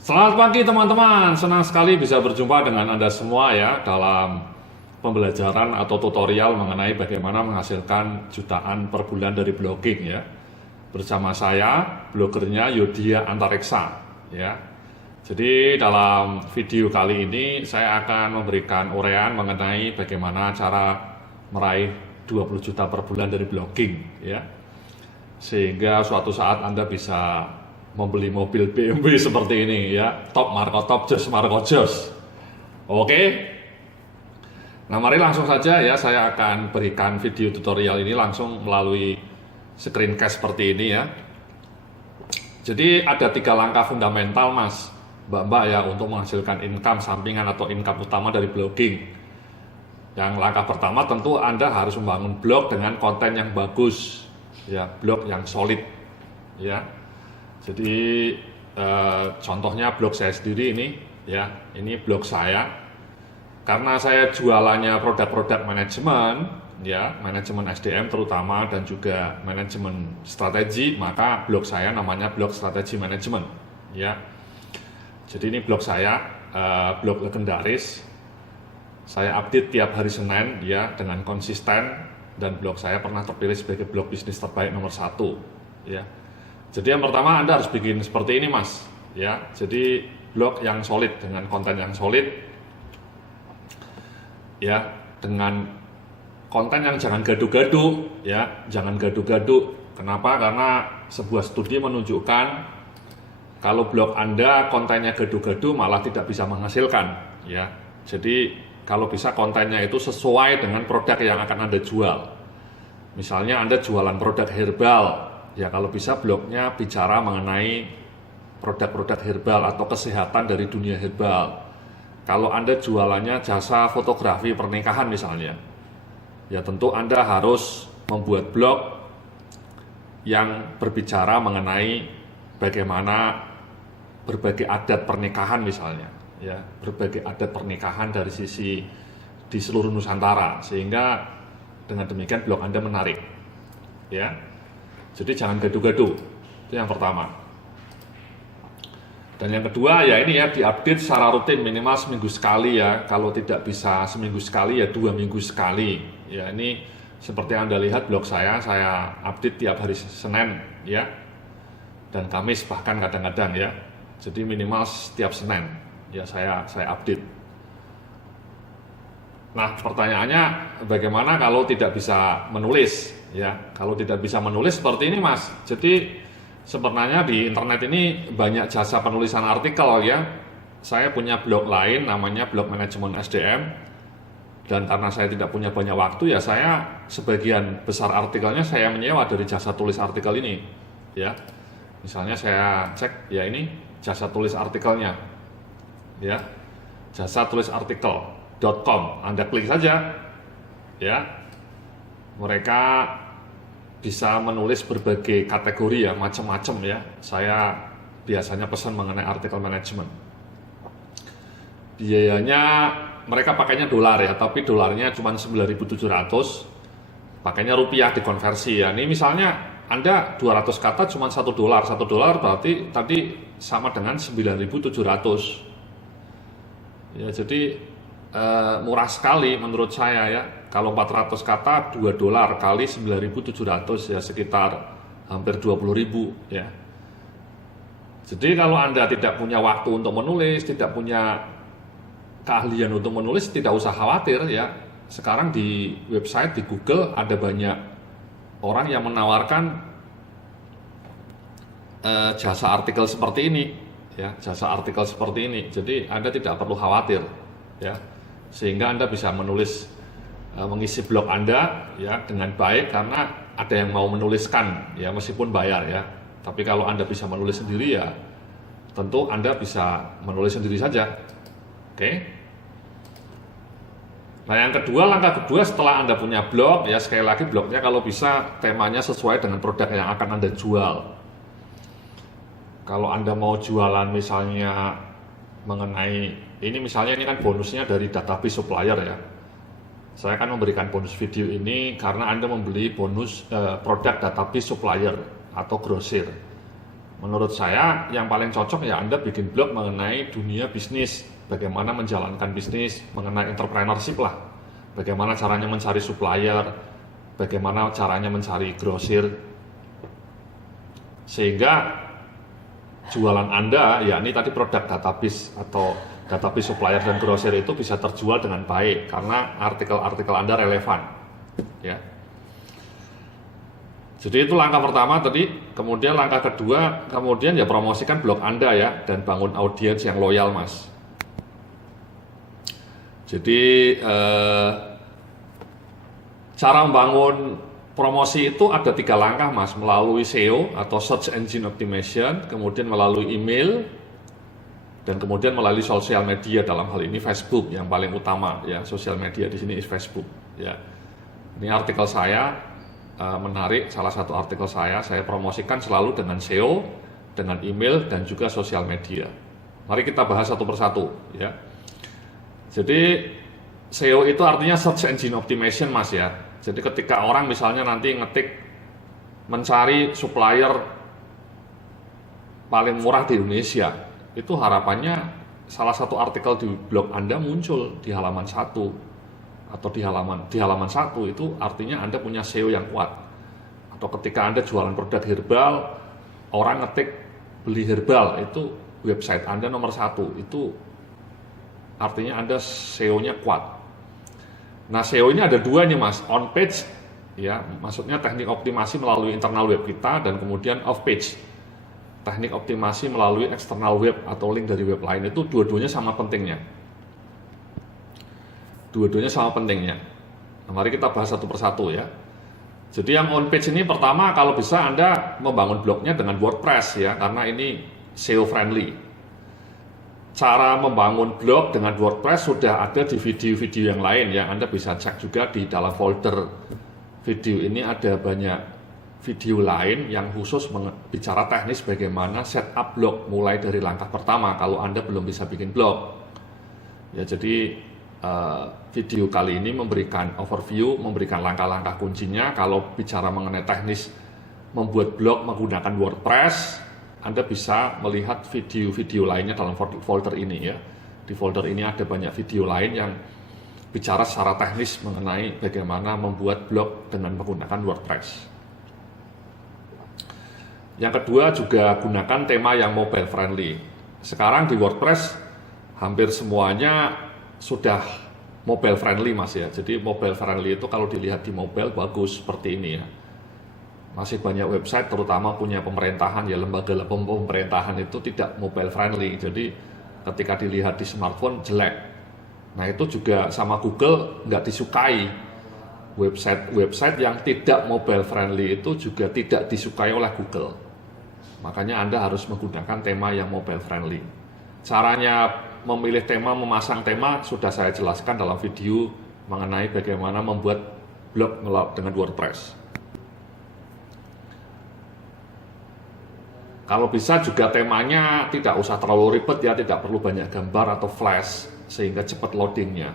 Selamat pagi teman-teman, senang sekali bisa berjumpa dengan Anda semua ya dalam pembelajaran atau tutorial mengenai bagaimana menghasilkan jutaan per bulan dari blogging ya. Bersama saya, blogernya Yodhya Antariksa ya. Jadi dalam video kali ini saya akan memberikan uraian mengenai bagaimana cara meraih 20 juta per bulan dari blogging ya. Sehingga suatu saat Anda bisa membeli mobil BMW seperti ini ya, top Marco top, jos Marco jos. Oke, nah mari langsung saja ya, saya akan berikan video tutorial ini langsung melalui screencast seperti ini ya. Jadi ada 3 langkah fundamental mas, mbak-mbak ya, untuk menghasilkan income sampingan atau income utama dari blogging. Yang langkah pertama tentu Anda harus membangun blog dengan konten yang bagus ya, blog yang solid ya. Jadi contohnya blog saya sendiri ini ya, ini blog saya. Karena saya jualannya produk-produk manajemen ya, manajemen SDM terutama dan juga manajemen strategi, maka blog saya namanya blog strategi manajemen ya. Jadi ini blog saya, blog legendaris. Saya update tiap hari Senin ya dengan konsisten, dan blog saya pernah terpilih sebagai blog bisnis terbaik nomor 1 ya. Jadi yang pertama Anda harus bikin seperti ini mas ya. Jadi blog yang solid dengan konten yang solid ya, dengan konten yang jangan gaduh-gaduh ya, jangan gaduh-gaduh. Kenapa? Karena sebuah studi menunjukkan kalau blog Anda kontennya gaduh-gaduh malah tidak bisa menghasilkan ya. Jadi kalau bisa kontennya itu sesuai dengan produk yang akan Anda jual. Misalnya Anda jualan produk herbal ya, kalau bisa blognya bicara mengenai produk-produk herbal atau kesehatan dari dunia herbal. Kalau Anda jualannya jasa fotografi pernikahan misalnya, ya tentu Anda harus membuat blog yang berbicara mengenai bagaimana berbagai adat pernikahan misalnya ya, berbagai adat pernikahan dari sisi di seluruh Nusantara, sehingga dengan demikian blog Anda menarik ya. Jadi jangan gaduh-gaduh, itu yang pertama. Dan yang kedua ya ini ya, diupdate secara rutin minimal seminggu sekali ya. Kalau tidak bisa seminggu sekali ya 2 minggu sekali. Ya ini seperti yang Anda lihat blog saya update tiap hari Senin ya, dan Kamis bahkan kadang-kadang ya. Jadi minimal setiap Senin ya saya update. Nah pertanyaannya, bagaimana kalau tidak bisa menulis ya? Kalau tidak bisa menulis seperti ini mas. Jadi sebenarnya di internet ini banyak jasa penulisan artikel ya. Saya punya blog lain namanya blog manajemen SDM, dan karena saya tidak punya banyak waktu ya, saya sebagian besar artikelnya saya menyewa dari jasa tulis artikel ini ya. Misalnya saya cek ya, ini jasa tulis artikelnya ya, jasa tulis artikel.com. Anda klik saja ya, mereka bisa menulis berbagai kategori ya, macam-macam ya. Saya biasanya pesan mengenai artikel manajemen. Biayanya mereka pakainya dolar ya, tapi dolarnya cuma 9.700, pakainya rupiah dikonversi ya. Ini misalnya Anda 200 kata cuma $1, $1 berarti tadi sama dengan 9.700 ya. Jadi murah sekali menurut saya ya. Kalau 400 kata $2 kali 9.700 ya, sekitar hampir 20.000 ya. Jadi kalau Anda tidak punya waktu untuk menulis, tidak punya keahlian untuk menulis, tidak usah khawatir ya. Sekarang di website, di Google ada banyak orang yang menawarkan jasa artikel seperti ini ya, jasa artikel seperti ini. Jadi Anda tidak perlu khawatir ya, sehingga Anda bisa menulis, mengisi blog Anda ya dengan baik, karena ada yang mau menuliskan ya meskipun bayar ya. Tapi kalau Anda bisa menulis sendiri ya tentu Anda bisa menulis sendiri saja. Oke. Nah yang kedua, langkah kedua setelah Anda punya blog ya, sekali lagi blognya kalau bisa temanya sesuai dengan produk yang akan Anda jual. Kalau Anda mau jualan misalnya mengenai ini, misalnya ini kan bonusnya dari database supplier ya. Saya akan memberikan bonus video ini karena Anda membeli bonus produk database supplier atau grosir. Menurut saya yang paling cocok ya Anda bikin blog mengenai dunia bisnis, bagaimana menjalankan bisnis, mengenai entrepreneurship lah, bagaimana caranya mencari supplier, bagaimana caranya mencari grosir, sehingga jualan Anda, yakni tadi produk database atau database supplier dan grosir itu bisa terjual dengan baik karena artikel-artikel Anda relevan, ya. Jadi itu langkah pertama tadi, kemudian langkah kedua, kemudian ya promosikan blog Anda ya, dan bangun audiens yang loyal Mas. Jadi cara membangun promosi itu ada 3 langkah Mas, melalui SEO atau Search Engine Optimization, kemudian melalui email, dan kemudian melalui sosial media, dalam hal ini Facebook yang paling utama ya, sosial media di sini is Facebook ya. Ini artikel saya menarik, salah satu artikel saya promosikan selalu dengan SEO, dengan email, dan juga sosial media. Mari kita bahas satu persatu ya. Jadi SEO itu artinya Search Engine Optimization Mas ya. Jadi ketika orang misalnya nanti ngetik mencari supplier paling murah di Indonesia, itu harapannya salah satu artikel di blog Anda muncul di halaman 1 atau di halaman 1 itu artinya Anda punya SEO yang kuat. Atau ketika Anda jualan produk herbal, orang ngetik beli herbal, itu website Anda nomor 1, itu artinya Anda SEO-nya kuat. Nah, SEO ini ada 2 nih Mas, on page ya, maksudnya teknik optimasi melalui internal web kita, dan kemudian off page, teknik optimasi melalui eksternal web atau link dari web lain. Itu dua-duanya sama pentingnya. Nah, mari kita bahas satu persatu ya. Jadi yang on page ini pertama, kalau bisa Anda membangun blognya dengan WordPress ya, karena ini SEO friendly. Cara membangun blog dengan WordPress sudah ada di video-video yang lain ya. Anda bisa cek juga di dalam folder video ini, ada banyak video lain yang khusus bicara teknis bagaimana setup blog mulai dari langkah pertama kalau Anda belum bisa bikin blog. Ya, jadi video kali ini memberikan overview, memberikan langkah-langkah kuncinya. Kalau bicara mengenai teknis membuat blog menggunakan WordPress, Anda bisa melihat video-video lainnya dalam folder ini ya. Di folder ini ada banyak video lain yang bicara secara teknis mengenai bagaimana membuat blog dengan menggunakan WordPress. Yang kedua, juga gunakan tema yang mobile friendly. Sekarang di WordPress hampir semuanya sudah mobile friendly Mas ya. Jadi mobile friendly itu kalau dilihat di mobile bagus seperti ini ya. Masih banyak website terutama punya pemerintahan ya, lembaga pemerintahan itu tidak mobile friendly. Jadi ketika dilihat di smartphone jelek. Nah, itu juga sama Google nggak disukai. Website yang tidak mobile friendly itu juga tidak disukai oleh Google. Makanya Anda harus menggunakan tema yang mobile friendly. Caranya memilih tema, memasang tema sudah saya jelaskan dalam video mengenai bagaimana membuat blog dengan WordPress. Kalau bisa juga temanya tidak usah terlalu ribet ya, tidak perlu banyak gambar atau flash sehingga cepat loadingnya.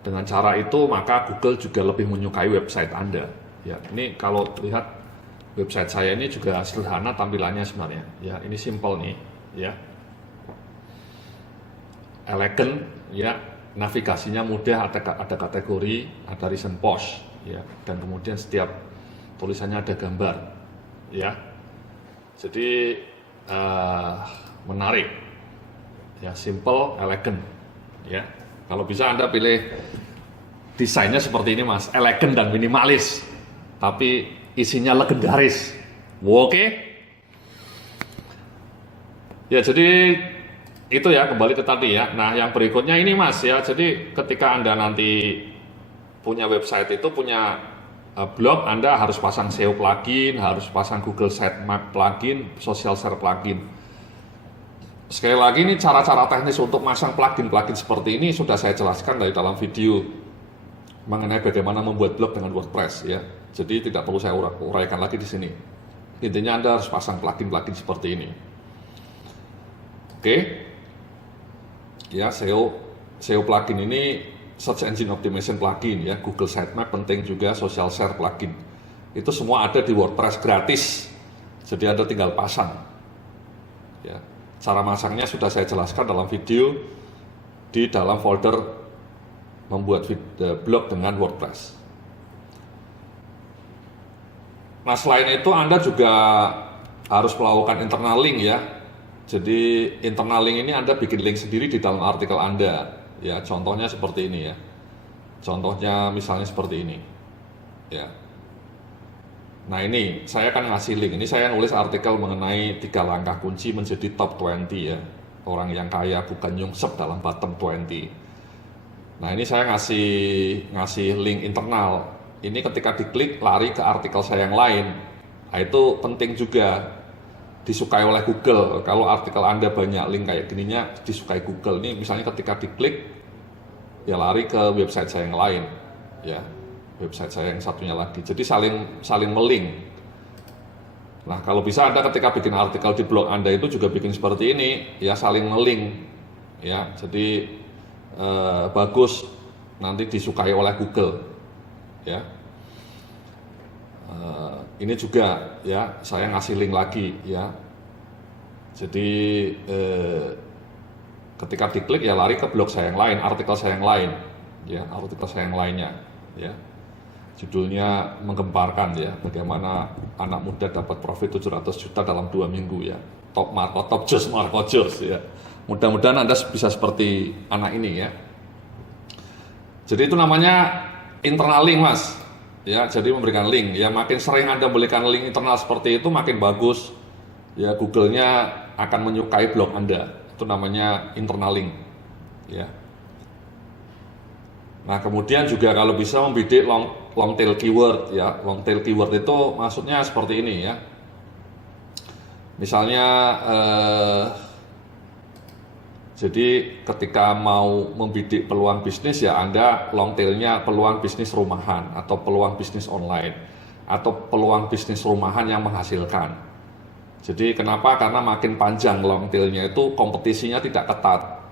Dengan cara itu maka Google juga lebih menyukai website Anda. Ya, ini kalau lihat website saya ini juga sederhana tampilannya sebenarnya. Ya, ini simple nih, ya. Elegan ya, navigasinya mudah, ada kategori, ada recent post ya, dan kemudian setiap tulisannya ada gambar ya. Jadi menarik ya, simple, elegan ya. Kalau bisa Anda pilih desainnya seperti ini Mas, elegan dan minimalis tapi isinya legendaris. Oke. Ya, jadi itu ya, kembali ke tadi ya. Nah, yang berikutnya ini Mas ya. Jadi ketika Anda nanti punya website itu, punya blog, Anda harus pasang SEO plugin, harus pasang Google Sitemap plugin, Social Share plugin. Sekali lagi, ini cara-cara teknis untuk masang plugin-plugin seperti ini sudah saya jelaskan dari dalam video mengenai bagaimana membuat blog dengan WordPress ya. Jadi tidak perlu saya uraikan lagi di sini. Intinya Anda harus pasang plugin-plugin seperti ini. Oke. Ya, SEO plugin ini Search Engine Optimization plugin ya, Google Sitemap penting juga, Social Share plugin. Itu semua ada di WordPress gratis. Jadi Anda tinggal pasang Ya. Cara masangnya sudah saya jelaskan dalam video di dalam folder membuat blog dengan WordPress. Nah, selain itu Anda juga harus melakukan internal link ya. Jadi internal link ini Anda bikin link sendiri di dalam artikel Anda. Ya, contohnya seperti ini ya. Contohnya misalnya seperti ini. Ya. Nah, ini saya akan ngasih link. Ini saya nulis artikel mengenai 3 langkah kunci menjadi top 20 ya. Orang yang kaya bukan nyungsep dalam bottom 20. Nah, ini saya ngasih link internal. Ini ketika diklik lari ke artikel saya yang lain. Nah, itu penting juga disukai oleh Google. Kalau artikel Anda banyak link kayak gininya disukai Google. Ini misalnya ketika diklik ya lari ke website saya yang lain ya. Website saya yang satunya lagi. Jadi saling melink. Nah, kalau bisa Anda ketika bikin artikel di blog Anda itu juga bikin seperti ini, ya saling melink. Ya, jadi bagus nanti disukai oleh Google. Ya. Ini juga ya saya ngasih link lagi ya. Jadi ketika diklik ya lari ke blog saya yang lain, artikel saya yang lain. Ya, artikel saya yang lainnya. Ya. Judulnya menggemparkan ya, bagaimana anak muda dapat profit 700 juta dalam 2 minggu ya. Top Marco, top Jos Marco Jos ya. Mudah-mudahan Anda bisa seperti anak ini ya. Jadi itu namanya internal link Mas. Ya, jadi memberikan link. Ya, makin sering Anda berikan link internal seperti itu makin bagus. Ya, Google-nya akan menyukai blog Anda. Itu namanya internal link. Ya. Nah, kemudian juga kalau bisa membidik long tail keyword ya. Long tail keyword itu maksudnya seperti ini ya. Misalnya jadi ketika mau membidik peluang bisnis ya Anda long tailnya peluang bisnis rumahan atau peluang bisnis online atau peluang bisnis rumahan yang menghasilkan. Jadi kenapa? Karena makin panjang long tailnya itu kompetisinya tidak ketat.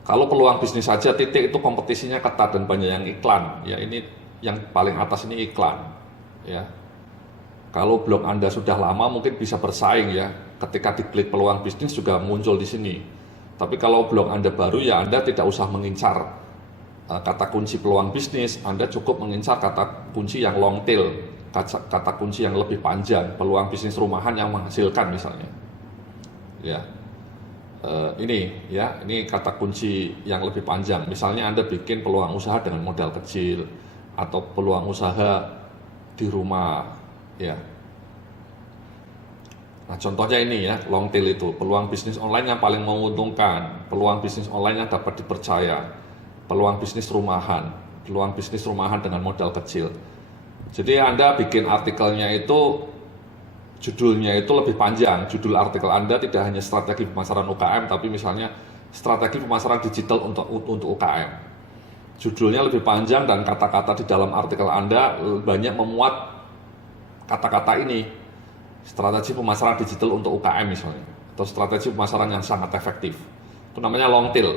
Kalau peluang bisnis saja titik itu kompetisinya ketat dan banyak yang iklan. Ya, ini yang paling atas ini iklan. Ya. Kalau blog Anda sudah lama mungkin bisa bersaing ya. Ketika diklik peluang bisnis juga muncul di sini. Tapi kalau blog Anda baru ya Anda tidak usah mengincar kata kunci peluang bisnis. Anda cukup mengincar kata kunci yang long tail, kata kunci yang lebih panjang, peluang bisnis rumahan yang menghasilkan misalnya. Ya. Ini ya, ini kata kunci yang lebih panjang. Misalnya Anda bikin peluang usaha dengan modal kecil atau peluang usaha di rumah ya. Nah, contohnya ini ya, long tail itu peluang bisnis online yang paling menguntungkan, peluang bisnis online yang dapat dipercaya, peluang bisnis rumahan dengan modal kecil. Jadi Anda bikin artikelnya itu judulnya itu lebih panjang. Judul artikel Anda tidak hanya strategi pemasaran UKM, tapi misalnya strategi pemasaran digital untuk UKM. Judulnya lebih panjang dan kata-kata di dalam artikel Anda banyak memuat kata-kata ini. Strategi pemasaran digital untuk UKM misalnya, atau strategi pemasaran yang sangat efektif. Itu namanya long tail.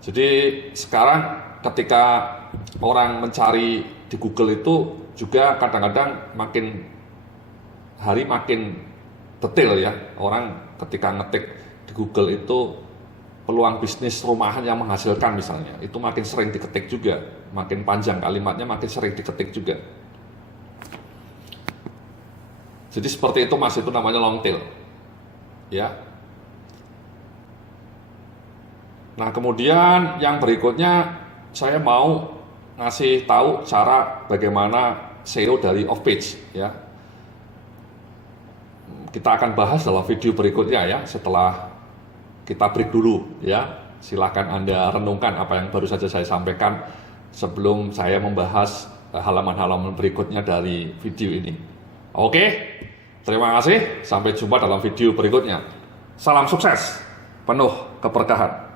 Jadi sekarang ketika orang mencari di Google itu juga kadang-kadang makin hari makin detail ya. Orang ketika ngetik di Google itu peluang bisnis rumahan yang menghasilkan misalnya, itu makin sering diketik juga, makin panjang kalimatnya, makin sering diketik juga. Jadi seperti itu Mas, itu namanya long tail. Ya. Nah, kemudian yang berikutnya saya mau ngasih tahu cara bagaimana SEO dari off page ya. Kita akan bahas dalam video berikutnya ya, setelah kita break dulu ya. Silakan Anda renungkan apa yang baru saja saya sampaikan sebelum saya membahas halaman-halaman berikutnya dari video ini. Oke, terima kasih. Sampai jumpa dalam video berikutnya. Salam sukses, penuh keberkahan.